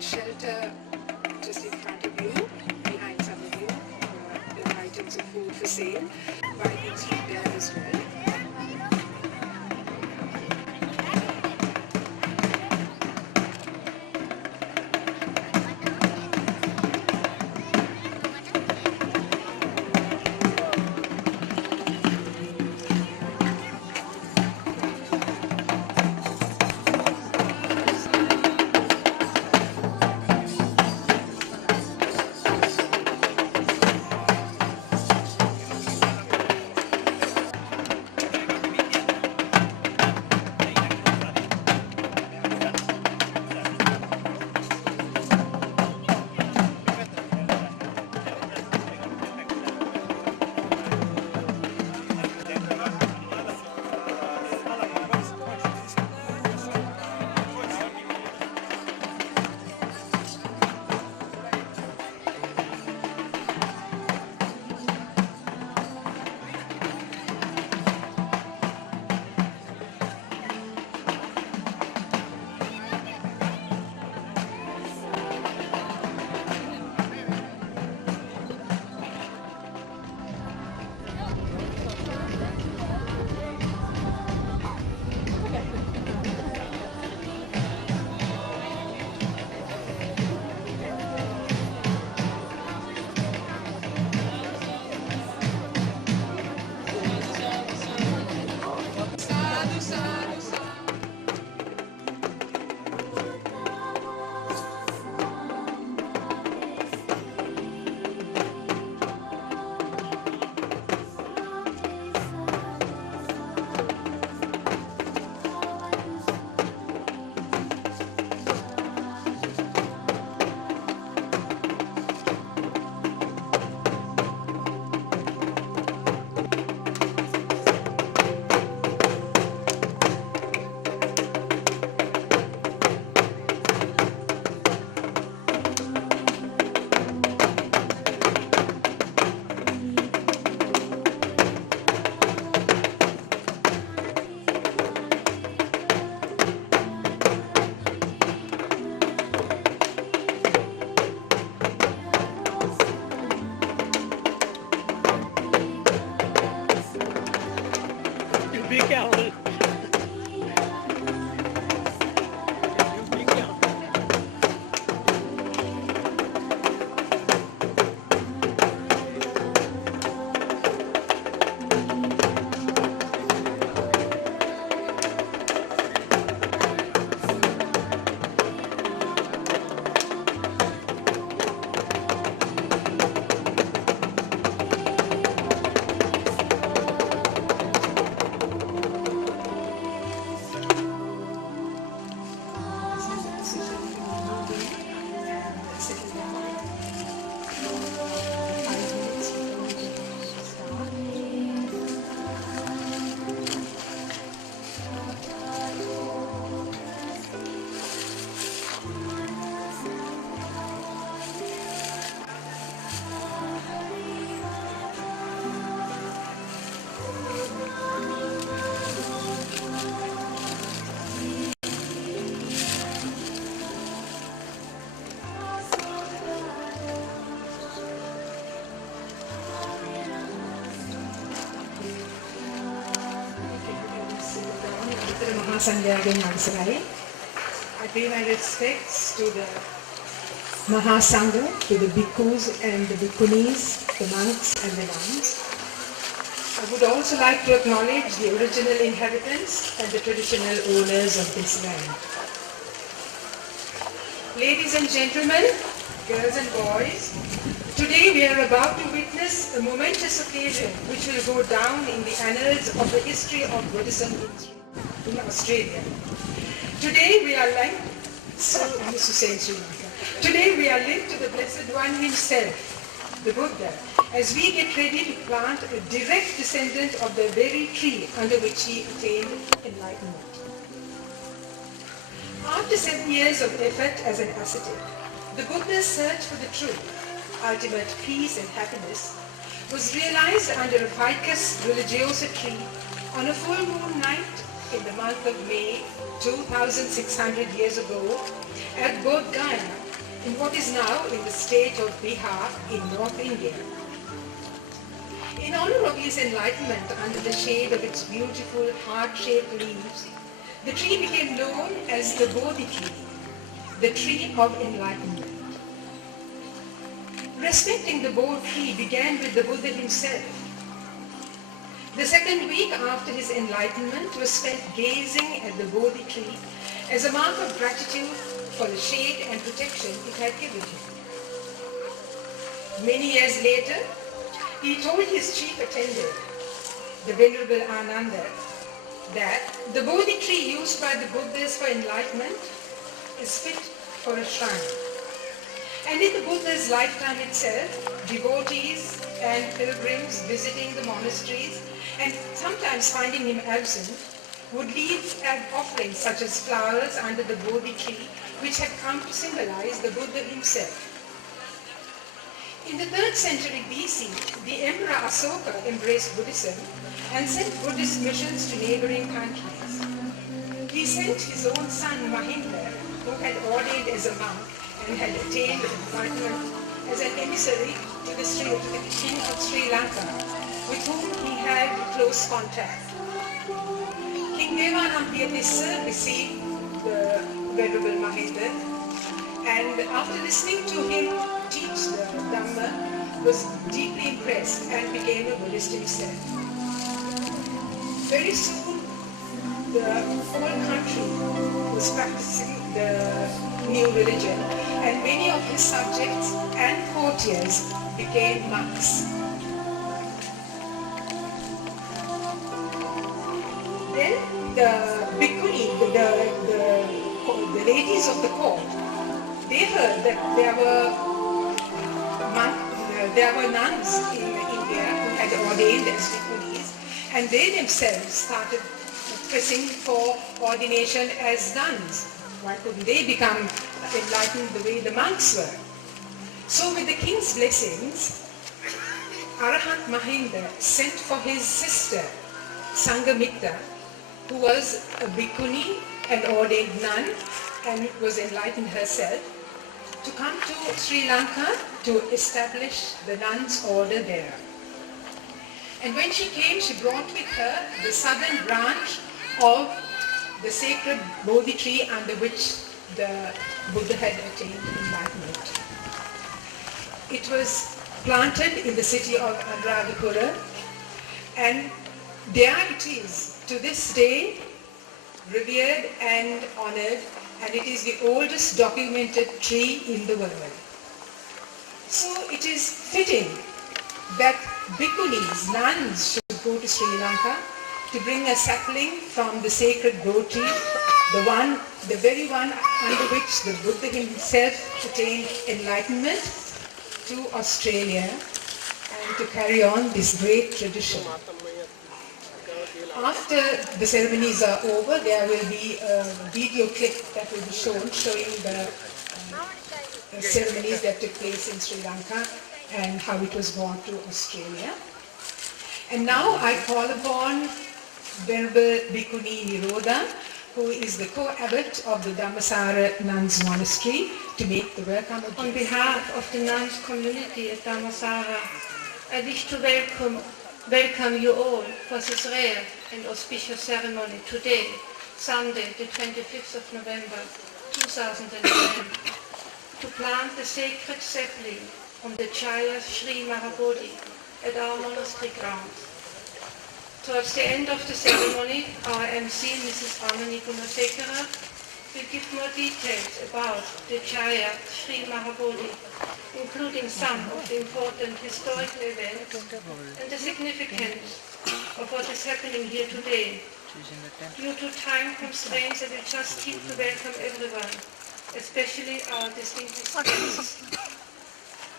provide shelter just in front of you, behind some of you. There are items of food for sale. Buy things from there as well. I pay my respects to the Maha Sangha, to the bhikkhus and the bhikkhunis, the monks and the nuns. I would also like to acknowledge the original inhabitants and the traditional owners of this land. Ladies and gentlemen, girls and boys, today we are about to witness a momentous occasion which will go down in the annals of the history of Buddhism in Australia. Today we are linked to the Blessed One himself, the Buddha, as we get ready to plant a direct descendant of the very tree under which he attained enlightenment. After 7 years of effort as an ascetic, the Buddha's search for the truth, ultimate peace and happiness, was realized under a ficus religiosa tree on a full moon night in the month of May 2,600 years ago at Bodh Gaya in what is now in the state of Bihar in North India. In honor of his enlightenment under the shade of its beautiful heart-shaped leaves, the tree became known as the Bodhi tree, the tree of enlightenment. Respecting the Bodhi tree began with the Buddha himself. The second week after his enlightenment was spent gazing at the Bodhi tree as a mark of gratitude for the shade and protection it had given him. Many years later, he told his chief attendant, the Venerable Ananda, that the Bodhi tree used by the Buddhas for enlightenment is fit for a shrine. And in the Buddha's lifetime itself, devotees and pilgrims visiting the monasteries and sometimes finding him absent would leave offerings such as flowers under the Bodhi tree, which had come to symbolize the Buddha himself. In the 3rd century BC, the Emperor Asoka embraced Buddhism and sent Buddhist missions to neighboring countries. He sent his own son Mahinda, who had ordained as a monk and had attained enlightenment, as an emissary to the king of Sri Lanka, with whom he had close contact. King Devanandiyatissa received the Venerable Mahinda, and after listening to him teach the Dhamma, was deeply impressed and became a Buddhist himself. Very soon, the whole country was practicing the new religion, and many of his subjects and courtiers became monks. Then the bhikkhuni, the ladies of the court, they heard that there were nuns in India who had ordained as bhikkhunis, and they themselves started pressing for ordination as nuns. Why couldn't they become enlightened the way the monks were? So with the king's blessings, Arahant Mahinda sent for his sister, Sanghamitta, who was a bhikkhuni, an ordained nun, and was enlightened herself, to come to Sri Lanka to establish the nuns' order there. And when she came, she brought with her the southern branch of the sacred Bodhi tree under which the Buddha had attained enlightenment. It was planted in the city of Anuradhapura, and there it is, to this day, revered and honored, and it is the oldest documented tree in the world. So it is fitting that bhikkhunis, nuns, should go to Sri Lanka to bring a sapling from the sacred Bodhi tree, the very one under which the Buddha himself attained enlightenment, to Australia, and to carry on this great tradition. After the ceremonies are over, there will be a video clip that will be shown showing the ceremonies that took place in Sri Lanka and how it was brought to Australia. And now I call upon Venerable Bhikkhuni Nirodha, who is the co-abbot of the Dhammasara Nuns Monastery, to make the welcome address. On behalf of the nuns community at Dhammasara, I wish to welcome you all for this rare and auspicious ceremony today, Sunday, the 25th of November, 2010, to plant the sacred sapling on the Jaya Sri Maha Bodhi at our monastery grounds. Towards the end of the ceremony, our MC, Mrs. Ramani Gunasekara, will give more details about the Jaya Sri Maha Bodhi, including some of the important historical events and the significance of what is happening here today. Due to time constraints, I will just keep to welcome everyone, especially our distinguished guests.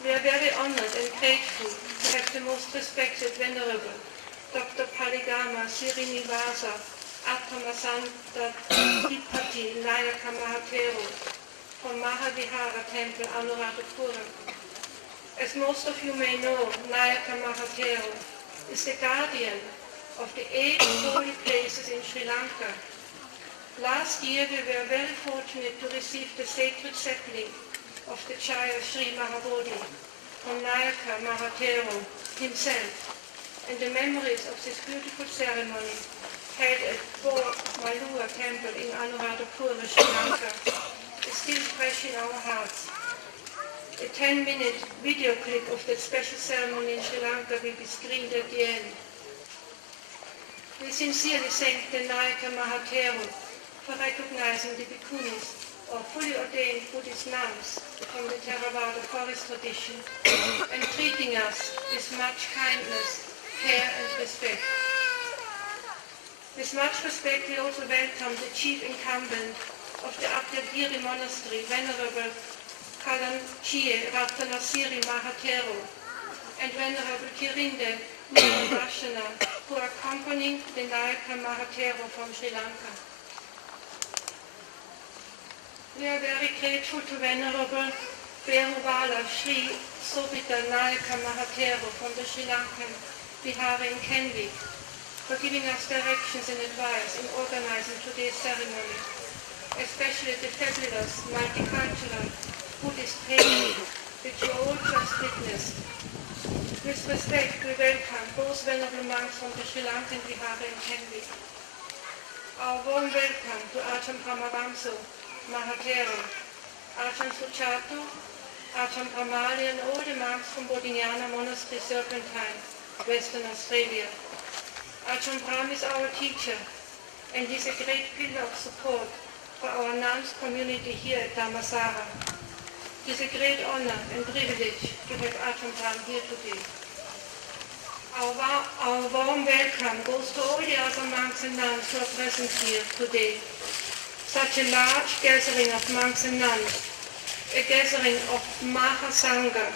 We are very honored and grateful to have the most respected Venerable Dr. Paligama Sirinivasa Atmamasanta Dipati Nayaka Mahathero from Mahavihara Temple, Anuradhapura. As most of you may know, Nayaka Mahathero is the guardian of the 8 holy places in Sri Lanka. Last year we were very fortunate to receive the sacred sapling of the Jaya Sri Maha Bodhi from Nayaka Mahatero himself, and the memories of this beautiful ceremony held at Malua temple in Anuradhapura, Sri Lanka, is still fresh in our hearts. A 10-minute video clip of that special ceremony in Sri Lanka will be screened at the end. We sincerely thank the Nayaka Mahatero for recognizing the bhikkhunis, or fully ordained Buddhist nuns from the Theravada forest tradition, and treating us with much kindness, care and respect. With much respect we also welcome the chief incumbent of the Abhyagiri Monastery, Venerable Kalanchie Ratanasiri Mahatero, and Venerable Kirinde Nirvashana, who are accompanying the Nayaka Mahatero from Sri Lanka. We are very grateful to Venerable Beruvala Sri Sobita Nayaka Mahatero from the Sri Lankan Vihara in Kenvik for giving us directions and advice in organizing today's ceremony, especially the fabulous multicultural Buddhist painting which you all just witnessed. With respect, we welcome both venerable monks from the Sri Lankan Vihara in Kenvik. Our warm welcome to Ajahn Brahmavamso Mahatero, Ajahn Suchato, Ajahn Brahmali and all the monks from Bodhinyana Monastery, Serpentine, Western Australia. Ajahn Brahm is our teacher, and he is a great pillar of support for our nuns community here at Dhammasara. It is a great honor and privilege to have Ajahn Brahm here today. Our warm welcome goes to all the other monks and nuns who are present here today. Such a large gathering of monks and nuns, a gathering of Maha Sangha,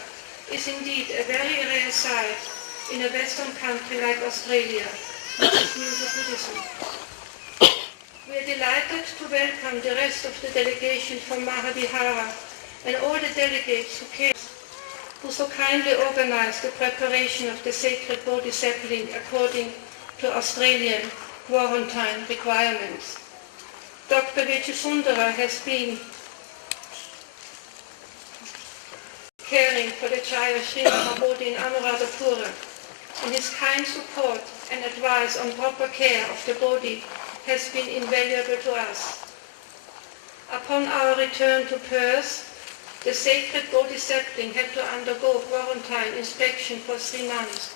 is indeed a very rare sight in a Western country like Australia, which is new to Buddhism. We are delighted to welcome the rest of the delegation from Mahavihara and all the delegates who came, who so kindly organized the preparation of the sacred Bodhi sapling according to Australian quarantine requirements. Dr. Vijayasundara has been caring for the Jaya Sri Maha Bodhi in Anuradhapura, and his kind support and advice on proper care of the Bodhi has been invaluable to us. Upon our return to Perth, the sacred Bodhi sapling had to undergo quarantine inspection for 3 months.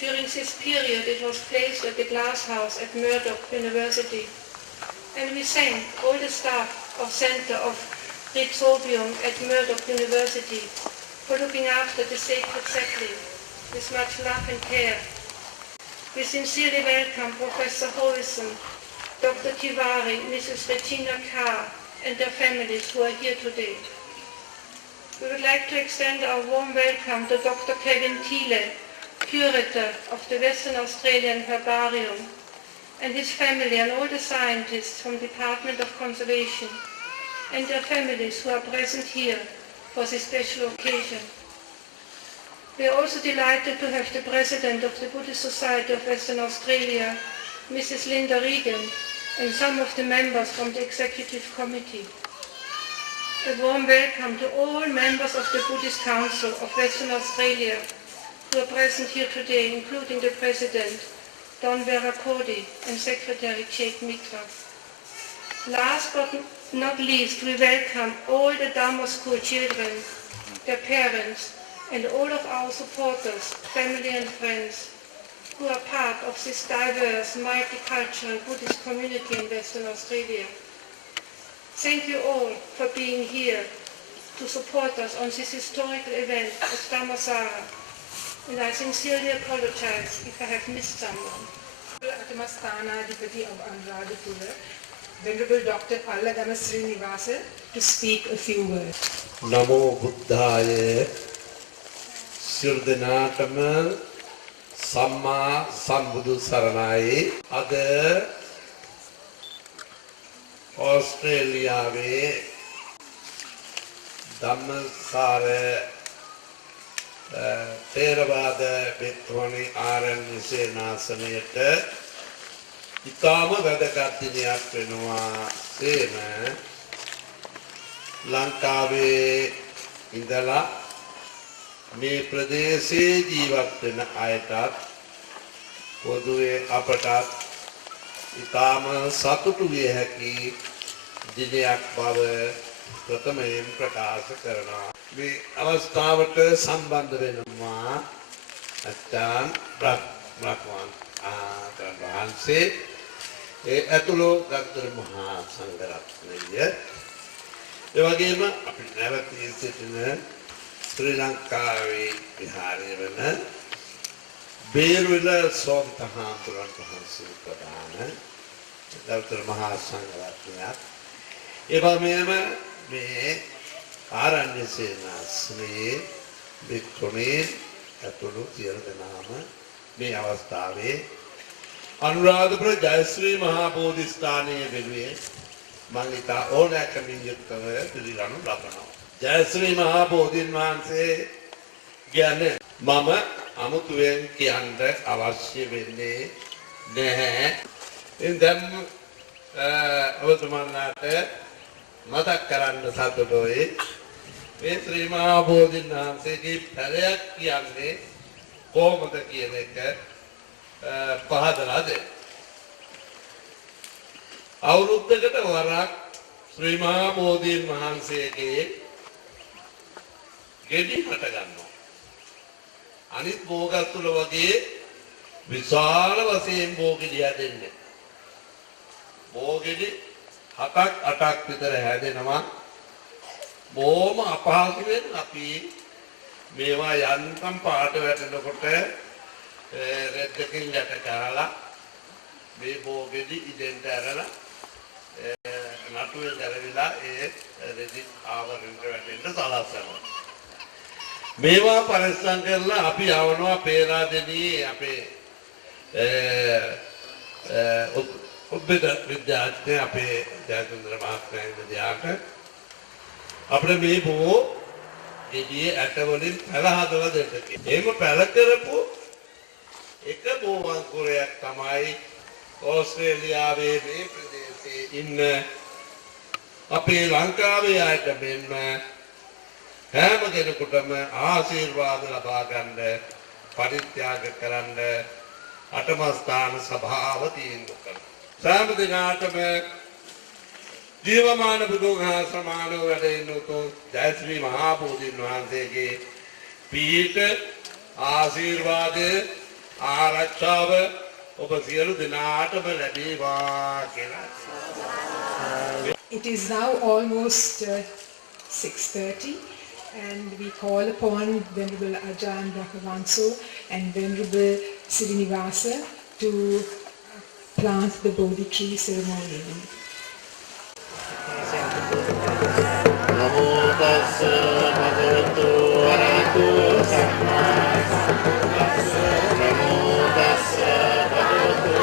During this period it was placed at the glass house at Murdoch University, and we thank all the staff of Center of Rhizobium at Murdoch University for looking after the sacred sapling with much love and care. We sincerely welcome Professor Hoyson, Dr. Tiwari, Mrs. Regina Carr, and their families who are here today. We would like to extend our warm welcome to Dr. Kevin Thiele, curator of the Western Australian Herbarium, and his family and all the scientists from the Department of Conservation and their families who are present here for this special occasion. We are also delighted to have the President of the Buddhist Society of Western Australia, Mrs. Linda Regan, and some of the members from the Executive Committee. A warm welcome to all members of the Buddhist Council of Western Australia who are present here today, including the President, Don Verakodi, and Secretary Jake Mitra. Last but not least, we welcome all the Dhamma school children, their parents, and all of our supporters, family and friends, who are part of this diverse, multicultural Buddhist community in Western Australia. Thank you all for being here to support us on this historical event at Dhammasara, and I sincerely apologize if I have missed someone. Atmasthanaadhipati of Anuradhapura, Venerable Dr. Palladama Srinivasa, to speak a few words. Namo Buddhaya Sirdhanatama Samma Sambuddhu Saranai. Ada Australia Dhammasara Theravada Bhikkhuni Aranya Senasanayata Itama Vadakattiniyak Venuwa Sena Lankave ඉඳලා මේ ප්‍රදේශයේ ජීවත් වෙන අයටත් පොදුවේ අපටත් ඊටම සතුටු විය හැකි දිනයක් බව ප්‍රථමයෙන් ප්‍රකාශ කරනවා. මේ අවස්ථාවට සම්බන්ධ වෙනවා අත්තාන් බ්‍රහ්මවන් වහන්සේ ඒ ඇතුළු ගත්තර මහා සංඝරත්නය ඒ වගේම අපි නැවතී සිටින ශ්‍රී ලංකාවේ විහාරය වන බේරුවල සෝමතහාමුදුරන් වහන්සේ ප්‍රධාන ගත්තර මහා සංඝරත්නයත් ඒ වගේම මේ ආරණ්‍ය සේනාසනේ වික්‍රමේ ඇතුළු සියලු දෙනාම මේ අවස්ථාවේ අනුරාධපුර ජයශ්‍රී මහා බෝධි ස්ථානයේ වෙනුවේ මම ඉතා ඕනෑකමින් යුක්තව පිළිගනු ලබනවා. ජයශ්‍රී මහා බෝධීන් වහන්සේ කියන්නේ මම අමුතුවෙන් කියන්න අවශ්‍ය වෙන්නේ නැහැ. දැන් ඔබතුමන්ලාට මතක් කරන්න සතුටුයි මේ ශ්‍රී මහා බෝධීන් වහන්සේගේ පැලයක් කියන්නේ කොහොමද කියන එක පහදලා දෙන්න. අවුරුද්දකට වරක් ශ්‍රී මහා බෝධීන් වහන්සේගේ ගෙඩි හට ගන්නවා. අනිත් භෝගත් තුල වගේ විශාල වශයෙන් භෝගෙඩි හැදෙන්නේ. භෝගෙඩි 7ක් 8ක් විතර හැදෙනවා. බොහොම අපහසුවෙන් අපි මේවා යන්තම් පාට වැටෙනකොට රෙද්දකින් යට කරලා මේ භෝගෙඩි ඉදෙන්ට ඇරලා නටුවෙන් දැරවිලා ඒ රෙදි ආවරණයට වැටෙන්න සලස්වනවා. මේවා පරිස්සම් කරලා අපි යවනවා පේරාදෙණියේ අපේ උද්භිද විද්‍යාඥ අපේ ජයචන්ද්‍ර මහත්මයා ඉඳියාට අපිට මේ බොහෝ ගෙඩියේ ඇට වලින් පැල හදලා දෙන්න කියලා. එහෙම පැල කරපු එක බෝවංකුරයක් තමයි ඕස්ට්‍රේලියාවේ මේ ප්‍රදේශයේ ඉන්න අපේ ලංකාවේ අයට මෙන්ම හැම කෙනෙකුටම ආශිර්වාද ලබා ගන්න පරිත්‍යාග කරන්න අටමස්ථාන සභාව තීන්දුව කළා. සෑම දිනකටම ජීවමාන බුදුන් හා සමානව වැඩ ඉන්න උතුම් ජයශ්‍රී මහා බෝධීන් වහන්සේගේ පීඨ ආශිර්වාදය ආරක්ෂාව ඔබ සියලු දෙනාටම ලැබේවා කියලා. It is now almost 6:30 and we call upon Venerable Ajahn Brahmavanso and Venerable Sirinivasa to plant the Bodhi tree ceremonially. Namo tassa bhagavato arahato samma sambuddhassa. Namo tassa bhagavato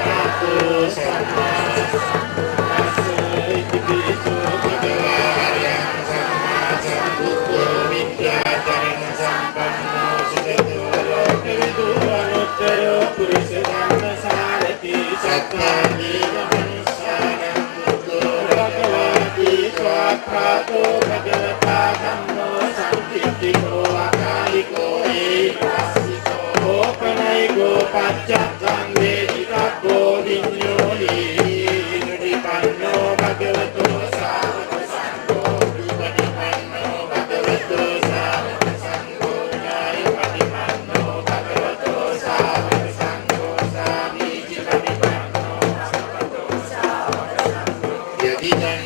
arahato samma sambuddhassa. Iti piso bhagava aryan samma sambuddho vidyācarana sampanno sugato lokavidu anuttaro purisa dhammasarati sattva Prato Bhagavata Dhammo Sankirtiko Akaliko Epasiko Opanaiko Paccakkam Vedikakko Vinyoli Nutipanno Bhagavato Sāvaka Sankho Nutipanno Bhagavato Sāvaka Sankho Jaya Patipanno Bhagavato Sāvaka Sankho Sāmīci Patipanno Bhagavato Sāvaka Sankho Yadidan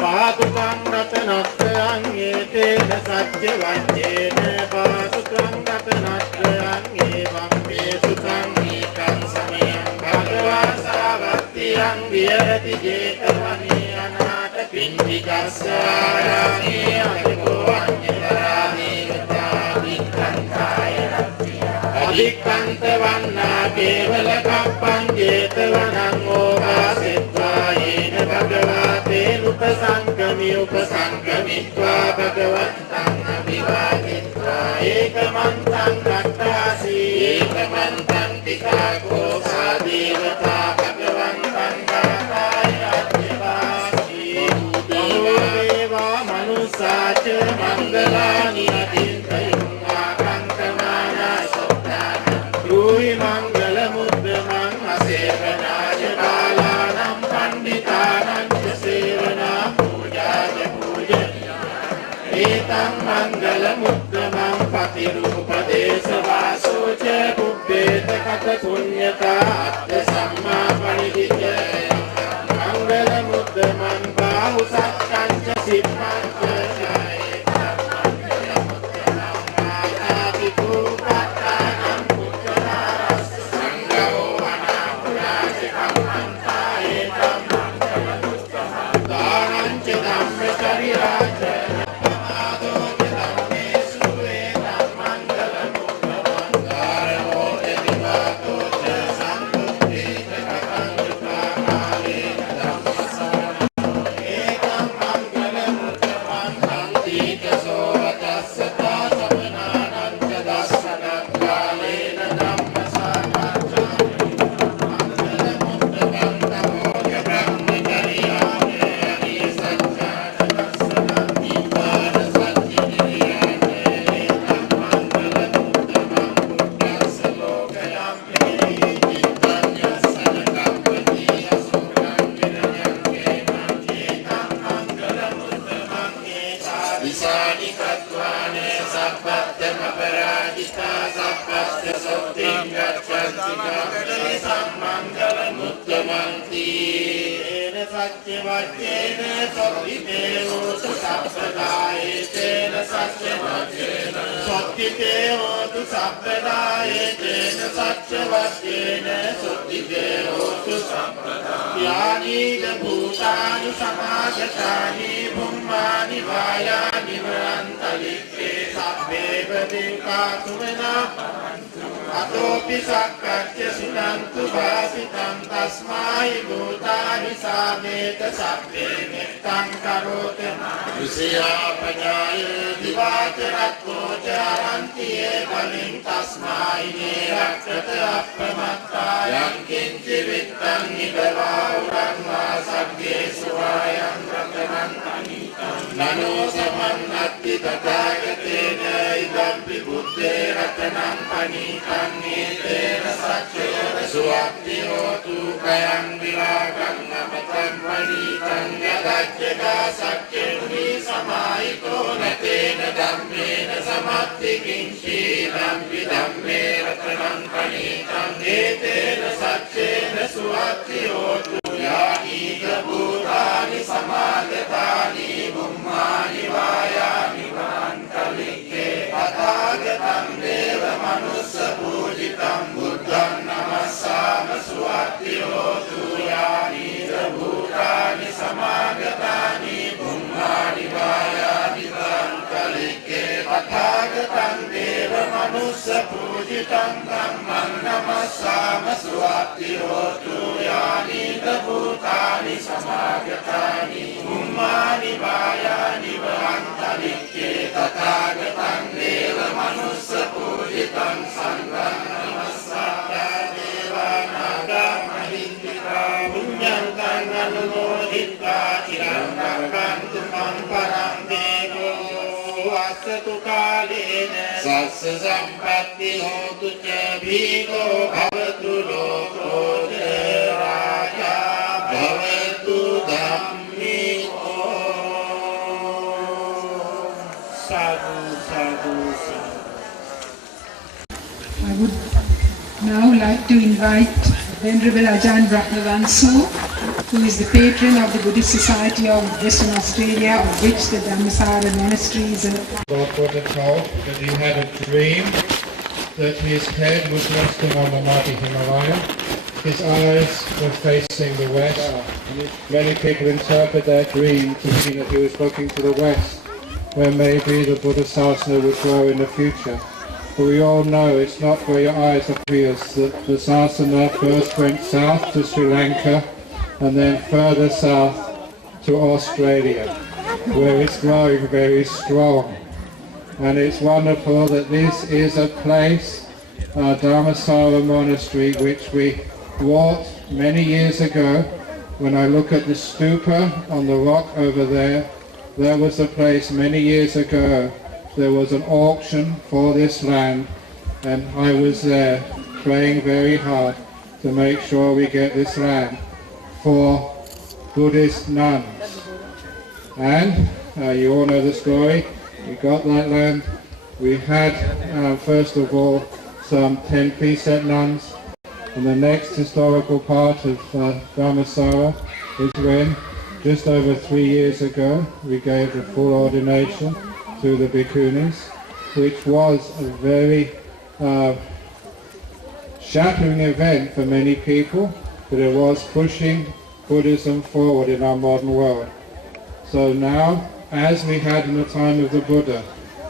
Patukang ratanatang etena satya vajjena patukang ratanatang evam pesukang ikang samayang bhagava savatiyang virati jetavani anata pindikasarami adiko anyalarami gata vikkantaya rattiya අධික්කන්ත වන්නා කේවල කප්පං ජේතවනං ඕවාසෙත්වා යේන භගවා තේන උපසංගමිත්වා භගවන්තං අභිවාදිත්වා ඒකමන්තං ගට්ඨාසී ඒකමන්තං තිකාකෝ සාදේවතා භගවන්තං ගාථාය අධ්‍යවාසී දේවා මනුසාච මංගලානි අදින්තයං ආකංකමානා සොත්තාන රූහි මංගල මුද්දමං අසේවනාච බාලානම් පණ්ඩිතානං ච සේවනා පූජාච පූජනීයා ඒතං මංගල මුද්දමං පතිරූපදේශ වාසෝච පුබ්බේත කත පුඤ්ඤතා අත්ථ සම්මා පණිදිත මංගල මුද්දමං බාහු සක්කං ච සිප්පං ච අතෝපි සක්කච්ඡ සුනන්තු වාසිතං තස්මායි භූතානි සාමේත සබ්බේ මෙත්තං කරෝත විසයාපජාය දිවාචරත්තෝ චරන්තියේ කලින් තස්මායි නේරක්කත අප්පමත්තා යං කිංචි විත්තං නිබවා උරන්වා සග්ගේ සුවායං රතනං අනිතං නනෝ සමන්නත්ති තථාගතේන ඉදම්පි බුද්දේ රතනං අනිතං නේතේන සච්චේන සුවක්ති හෝතු කයං විරාගං අමතං පණීතං යදච්චකා සච්චේනි සමායිකෝ නතේන ධම්මේන සමත්ති කිංචි ධම්පි ධම්මේ රතනං පණීතං නේතේන සච්චේන සුවක්ති හෝතු යානීක භූතානි සමාගතානි බුම්මානි වායානි වන්තලික්කේ තථාගතං දේව මනුස්ස පූජිතං බුද්ධං නමස්සාම සුවත්ති හෝතු යානීක භූතානි සමාගතානි බුම්මානි වායානි වන්තලික්කේ තථාගතං දේව මනුස්ස පූජිතං ධම්මං නමස්සාම සුවත්ති හෝතු යානීක භූතානි සමාගතානි බුම්මානි වායානි වන්තලික්කේ තථාගතං දේව මනුස්ස පූජිතං සංඝං නමස්සාමි දේවානාගා මහින්దికා පුඤ්ඤන්තං අනුමෝදිත්වා චිරං රක්ඛන්තු මං පරං දේවෝ අස්සතු කාලේන සස්ස සම්පත්ති හෝතු ච භීකෝ භවතු ලෝකෝ රාජා භවතු ධම්මිකෝ සාදු සාදු. I would now like to invite Venerable Ajahn Brahmavansu, who is the patron of the Buddhist Society of Western Australia, of which the Dhammasara Monastery is a... Lord Buddha told that he had a dream that his head was resting on the mighty Himalaya. His eyes were facing the west. Many people interpret that dream to mean that he was looking to the west, where maybe the Buddha Sasana would grow in the future. But we all know it's not where your eyes appear. The sasana first went south to Sri Lanka and then further south to Australia, where it's growing very strong. And it's wonderful that this is a place, Dhammasara Monastery, which we walked many years ago. When I look at the stupa on the rock over there, that was the place many years ago. There was an auction for this land, and I was there praying very hard to make sure we get this land for Buddhist nuns. And you all know the story. We got that land. We had, first of all, some 10 precept nuns. And the next historical part of Dhammasara is when, just over 3 years ago, we gave the full ordination to the bhikkhunis, which was a very shattering event for many people, but it was pushing Buddhism forward in our modern world. So now, as we had in the time of the Buddha,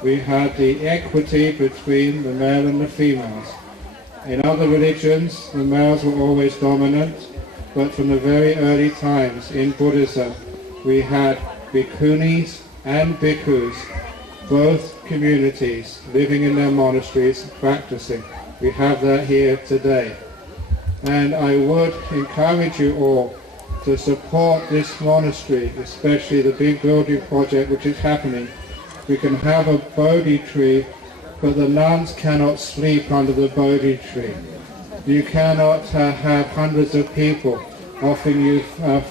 we had the equity between the male and the females. In other religions, the males were always dominant, but from the very early times in Buddhism, we had bhikkhunis and bhikkhus, both communities living in their monasteries, practicing. We have that here today. And I would encourage you all to support this monastery, especially the big building project which is happening. We can have a Bodhi tree, but the nuns cannot sleep under the Bodhi tree. You cannot have hundreds of people offering you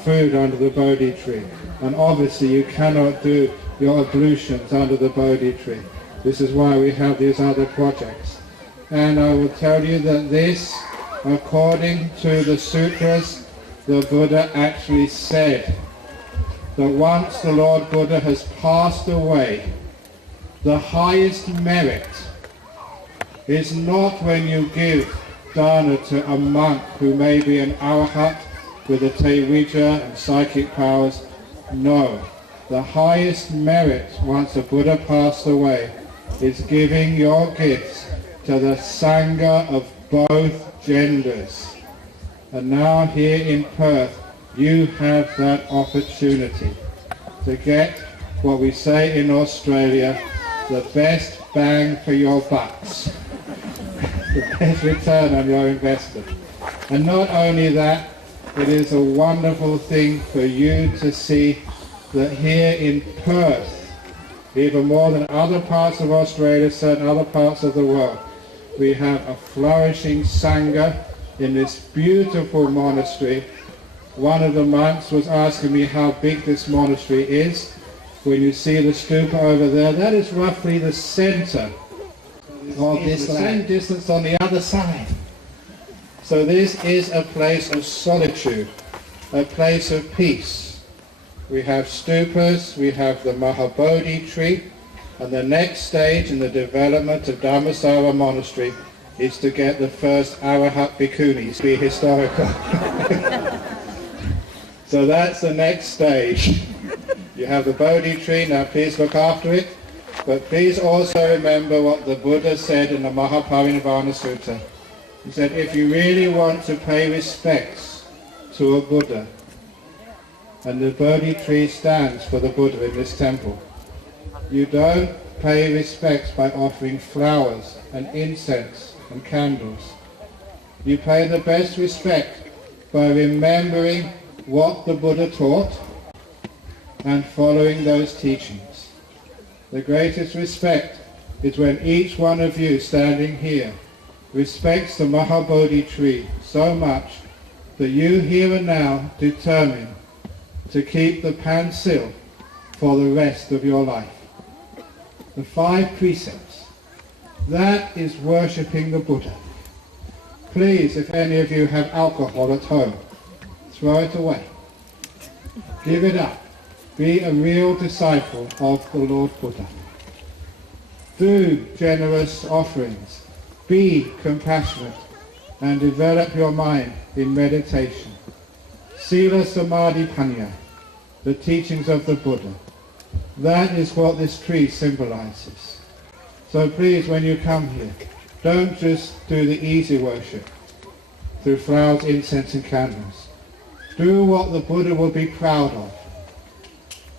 food under the Bodhi tree. And obviously you cannot do your ablutions under the Bodhi tree. This is why we have these other projects. And I will tell you that this, according to the sutras, the Buddha actually said that once the Lord Buddha has passed away, the highest merit is not when you give dana to a monk who may be an arahat with a tevijja and psychic powers. No. The highest merit once the Buddha passed away is giving your gifts to the Sangha of both genders. And now here in Perth, you have that opportunity to get what we say in Australia, the best bang for your bucks, the best return on your investment. And not only that, it is a wonderful thing for you to see that here in Perth, even more than other parts of Australia, certain other parts of the world, we have a flourishing Sangha in this beautiful monastery. One of the monks was asking me how big this monastery is. When you see the stupa over there, that is roughly the center of this land. Same distance on the other side. So this is a place of solitude, a place of peace. We have stupas, we have the Maha Bodhi tree, and the next stage in the development of Dhammasara Monastery is to get the first Arahat Bhikkhunis, be historical. So that's the next stage. You have the Bodhi tree, now please look after it, but please also remember what the Buddha said in the Mahaparinirvana Sutta. He said, if you really want to pay respects to a Buddha, and the Bodhi tree stands for the Buddha in this temple, you don't pay respects by offering flowers and incense and candles. You pay the best respect by remembering what the Buddha taught and following those teachings. The greatest respect is when each one of you standing here respects the Maha Bodhi tree so much that you here and now determine to keep the pansil for the rest of your life. The 5 precepts, that is worshipping the Buddha. Please, if any of you have alcohol at home, throw it away. Give it up. Be a real disciple of the Lord Buddha. Do generous offerings. Be compassionate and develop your mind in meditation. Sila Samadhi Panya, the teachings of the Buddha. That is what this tree symbolizes. So please, when you come here, don't just do the easy worship through flowers, incense and candles. Do what the Buddha would be proud of.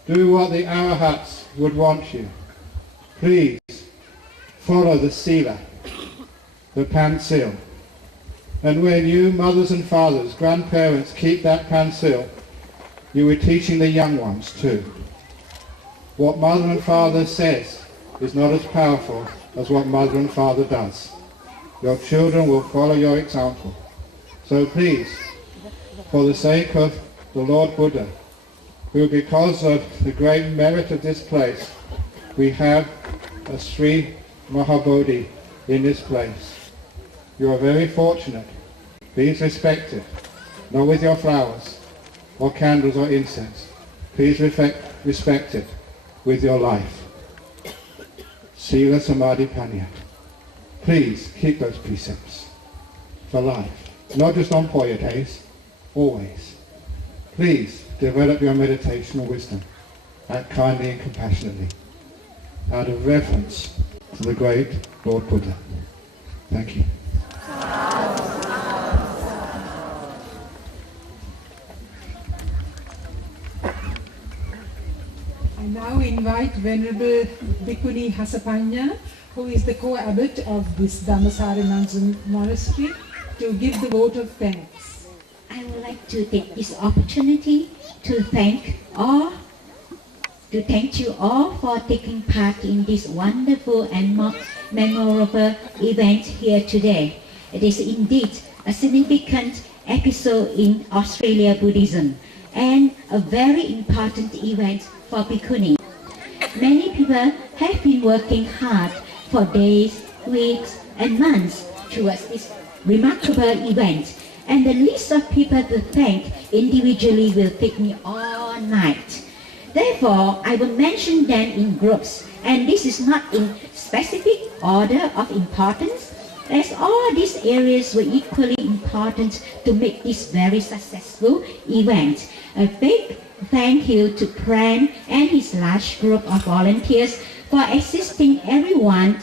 Do what the Arahats would want you. Please follow the sila, the pansil. And when you, mothers and fathers, grandparents, keep that pansil, you are teaching the young ones too. What mother and father says is not as powerful as what mother and father does. Your children will follow your example. So please, for the sake of the Lord Buddha, who because of the great merit of this place, we have a Sri Maha Bodhi in this place. You are very fortunate. Please respect it, not with your flowers, or candles or incense. Please respect it with your life. Sila Samadhi Panya. Please keep those precepts for life, not just on Poya days, always. Please develop your meditational wisdom, act kindly and compassionately, out of reverence to the great Lord Buddha. Thank you. I now invite Venerable Bhikkhuni Hasapanya, who is the co-abbot of this Dhammasara Monastery, to give the vote of thanks. I would like to take this opportunity to thank you all for taking part in this wonderful and memorable event here today. It is indeed a significant episode in Australia Buddhism and a very important event for Bhikkhuni. Many people have been working hard for days, weeks and months towards this remarkable event, and the list of people to thank individually will take me all night. Therefore, I will mention them in groups, and this is not in specific order of importance, as all these areas were equally important to make this very successful event. A big thank you to Pran and his large group of volunteers for assisting everyone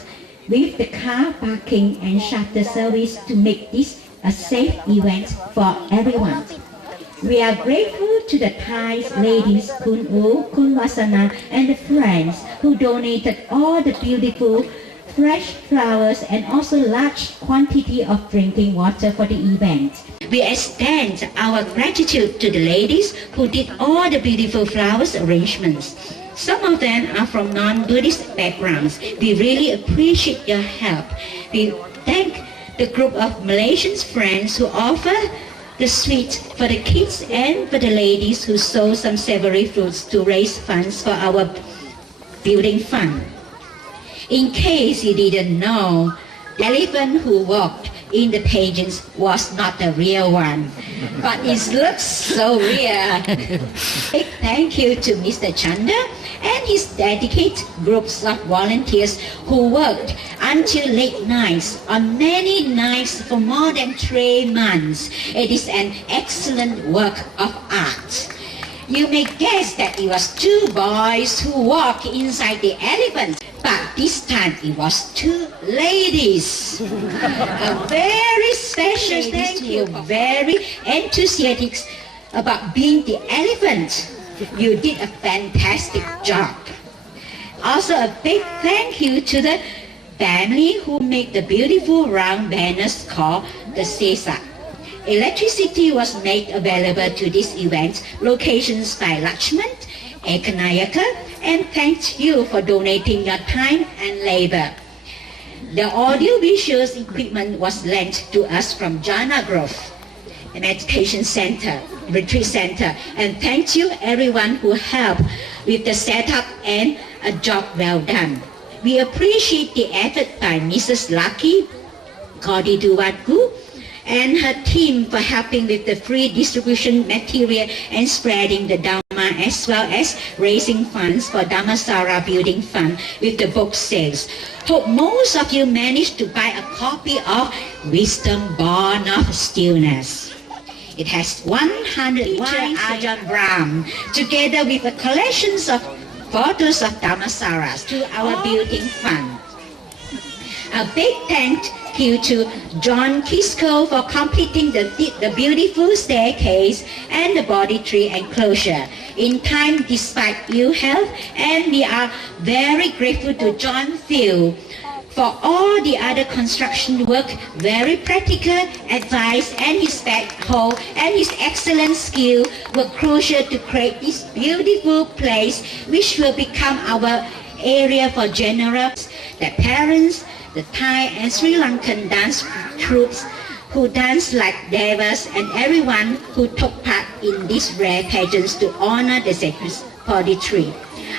with the car parking and shuttle service to make this a safe event for everyone. We are grateful to the Thai ladies Kun U, Kun Vasana and the friends who donated all the beautiful fresh flowers and also large quantity of drinking water for the event. We extend our gratitude to the ladies who did all the beautiful flowers arrangements. Some of them are from non-Buddhist backgrounds. We really appreciate your help. We thank the group of Malaysian friends who offer the sweets for the kids and for the ladies who sold some savory fruits to raise funds for our building fund. In case you didn't know, the elephant who walked in the pageants was not the real one, but it looks so real. Big thank you to Mr. Chanda and his dedicated groups of volunteers who worked until late nights on many nights for more than 3 months. It is an excellent work of art. You may guess that it was 2 boys who walked inside the elephant, but this time it was 2 ladies. A very special thank you, very enthusiastic about being the elephant. You did a fantastic job. Also a big thank you to the family who made the beautiful round banners called the Sesa. Electricity was made available to this event locations by Lakshman, Ekanayaka, and thank you for donating your time and labor. The audio-visual equipment was lent to us from Jana Grove, a meditation center, retreat center, and thank you everyone who helped with the setup and a job well done. We appreciate the effort by Mrs. Lucky Kodiduwadgu and her team for helping with the free distribution material and spreading the Dhamma, as well as raising funds for Dhammasara Building Fund with the book sales. Hope most of you managed to buy a copy of Wisdom Born of Stillness. It has 100 Ajahn Brahm, together with a collection of photos of Dhammasaras to our building fund. A big thank you to John Kisco for completing the beautiful staircase and the Bodhi tree enclosure in time despite ill health, and we are very grateful to John Thiel for all the other construction work, very practical advice, and his backhoe and his excellent skill were crucial to create this beautiful place, which will become our area for generals, the parents, the Thai and Sri Lankan dance troops who dance like devas, and everyone who took part in these rare pageants to honor the sacred Bodhi tree.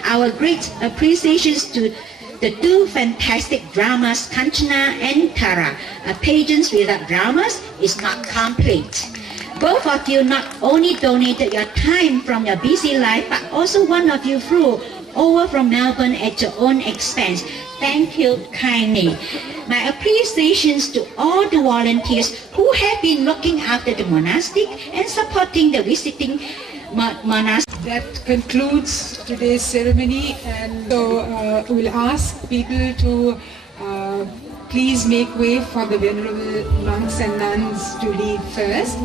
Our great appreciations to the two fantastic dramas, Kanchana and Tara. A pageant without dramas is not complete. Both of you not only donated your time from your busy life, but also one of you flew over from Melbourne at your own expense. Thank you kindly. My appreciations to all the volunteers who have been looking after the monastic and supporting the visiting monastery. That concludes today's ceremony, and so we'll ask people to please make way for the venerable monks and nuns to lead first.